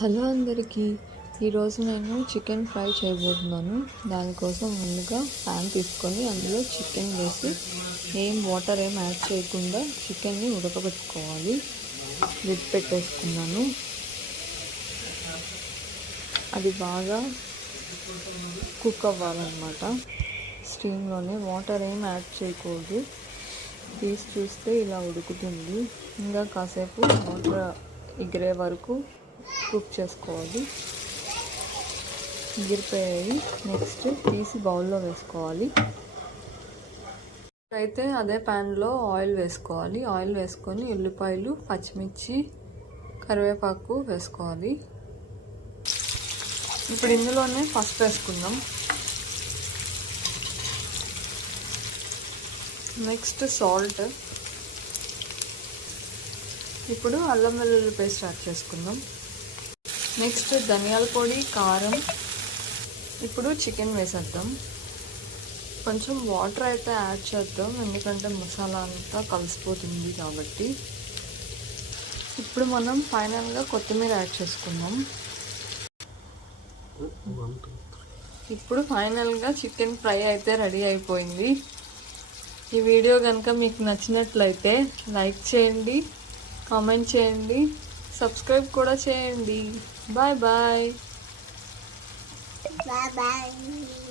Hello అందరికీ, ఈరోజు నేను చికెన్ ఫ్రై చేయబోతున్నాను. దానికోసం ముందుగా ప్యాన్ తీసుకొని అందులో చికెన్ వేసి వాటర్ యాడ్ చేయకుండా చికెన్ని ఉడకబెట్టుకోవాలి. లిడ్ పెట్టేసుకున్నాను. అది బాగా కుక్ అవ్వాలన్నమాట. స్టీమ్లోనే వాటర్ యాడ్ చేయకూడదు. తీసి చూస్తే ఇలా ఉడుకుతుంది. ఇంకా కాసేపు వాటర్ ఎగిరే వరకు కుక్ చేసుకోవాలి. ఎగిరిపోయాయి. నెక్స్ట్ తీసి బౌల్లో వేసుకోవాలి. అయితే అదే ప్యాన్లో ఆయిల్ వేసుకోవాలి. ఆయిల్ వేసుకొని ఉల్లిపాయలు, పచ్చిమిర్చి, కరివేపాకు వేసుకోవాలి. ఇప్పుడు ఇందులోనే పసుపు వేసుకుందాం. Next salt. ఇప్పుడు అల్లం వెల్లుల్లి పేస్ట్ యాడ్ చేసుకుందాం. నెక్స్ట్ ధనియాల పొడి, కారం. ఇప్పుడు చికెన్ వేసేద్దాం. కొంచెం వాటర్ అయితే యాడ్ చేద్దాం, ఎందుకంటే మసాలా అంతా కలిసిపోతుంది కాబట్టి. ఇప్పుడు మనం ఫైనల్గా కొత్తిమీర యాడ్ చేసుకుందాం. ఇప్పుడు ఫైనల్గా చికెన్ ఫ్రై అయితే రెడీ అయిపోయింది. ఈ వీడియో కనుక మీకు నచ్చినట్లయితే లైక్ చేయండి, కామెంట్ చేయండి, సబ్స్క్రైబ్ కూడా చేయండి. Bye bye. Bye bye.